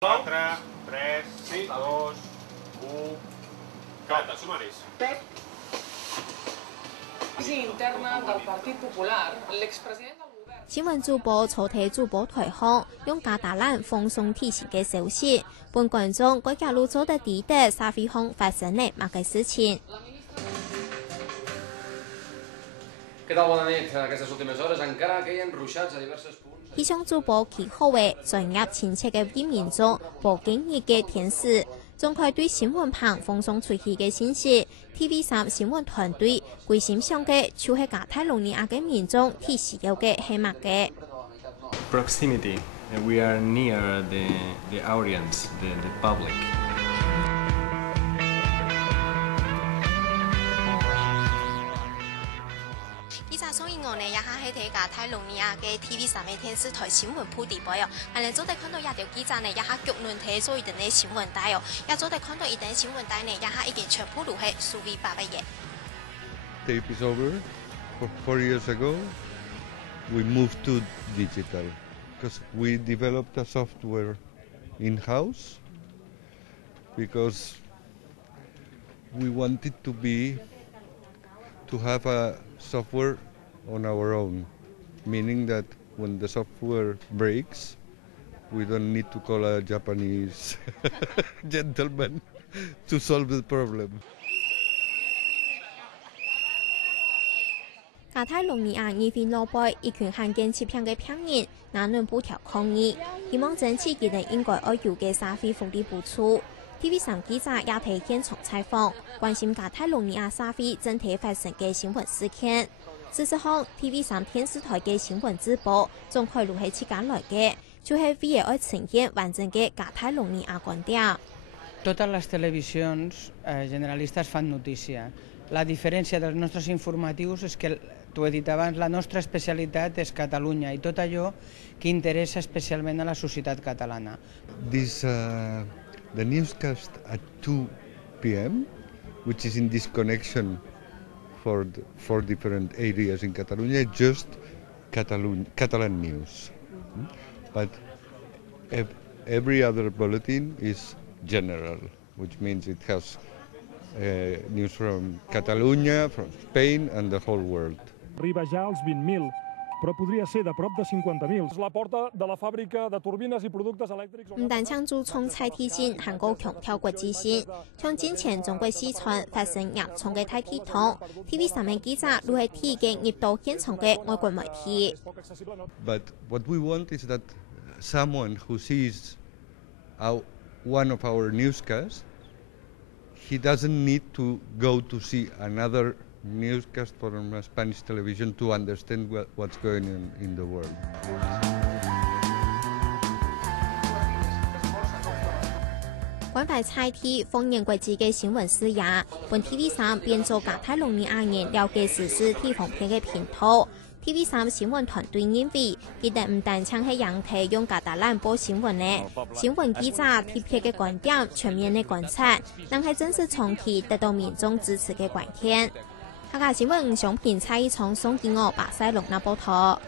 4, 3, 2, 1. Canta, sumaris. Interna del Partit Popular, l'expresident del govern。新闻主播错替主播台风，用加达兰放送提前嘅消息，本观众改假如做得抵的沙菲空发生嘅乜嘅事情。Què tal? Bona nit. En aquestes últimes hores encara queien ruixats a diversos punts。氣象主播其好嘅專業親切嘅語言中，無經意嘅天使，盡快對新聞棚放送出去嘅信息。TV3 新聞團隊歸心上嘅，就係加泰隆尼亞嘅民眾提需要嘅係乜嘅 ？Proximity. We are near the audience, the public. 所以我呢，也下喺睇加泰隆尼亞嘅 TV3嘅電視台新聞鋪地播哦。係你早啲看到一條記者呢，也下局論睇咗一定嘅新聞帶哦。也早啲看到一定新聞帶呢，也下已經全部都係數位800頁。Tape is over. 4 years ago, we moved to digital because we developed a software in-house because we wanted to have a software on our own, meaning that when the software breaks, we don't need to call a Japanese gentleman to solve the problem. 加泰隆尼亞議會內部一群罕見切片嘅片人，拿論布條抗議，希望爭取佢哋應該要有嘅社會福利補助。TV3 記者也提現場採訪，關心加泰隆尼亞社會整體發生嘅新聞事件。事實上 ，TV3 電視台嘅新聞直播仲開錄係期間來嘅，就係為了呈現完整嘅加泰隆尼亞觀點。Totes les televisions generalistes fan notícia. La diferència dels nostres informatius és que, t'ho he dit abans, la nostra especialitat és Catalunya i tot allò que interessa especialment a la societat catalana. The newscast at 2 p.m., which is in disconnection for 4 different areas in Catalonia, just Catalan news. But every other bulletin is general, which means it has news from Catalunya, from Spain, and the whole world. Arriba ja als 20.000. Però podria ser de prop de 50.000. La porta de la fàbrica de turbines i productes elèctrics。唔但搶注重彩提醒，韓國強調國際性。從之前中國四川發生嚴重嘅大氣筒 ，TV3嘅記者都係提嘅入到現場嘅外國媒體。But what we want is that someone who sees one of our newscasts, he doesn't need to go to see another newscast from a Spanish television to understand what's going on in the world. 關閉彩體放映國際嘅新聞視野，本 TV3 變做加泰隆尼亞人了解時事地方片嘅頻道。TV3 新聞團隊認為，佢哋唔單唱係人體用加達蘭播新聞呢，新聞記者貼貼嘅觀點、全面嘅觀察，能係真實長期得到民眾支持嘅關鍵。客家新聞相片蔡依聰送給我巴西隆那報道。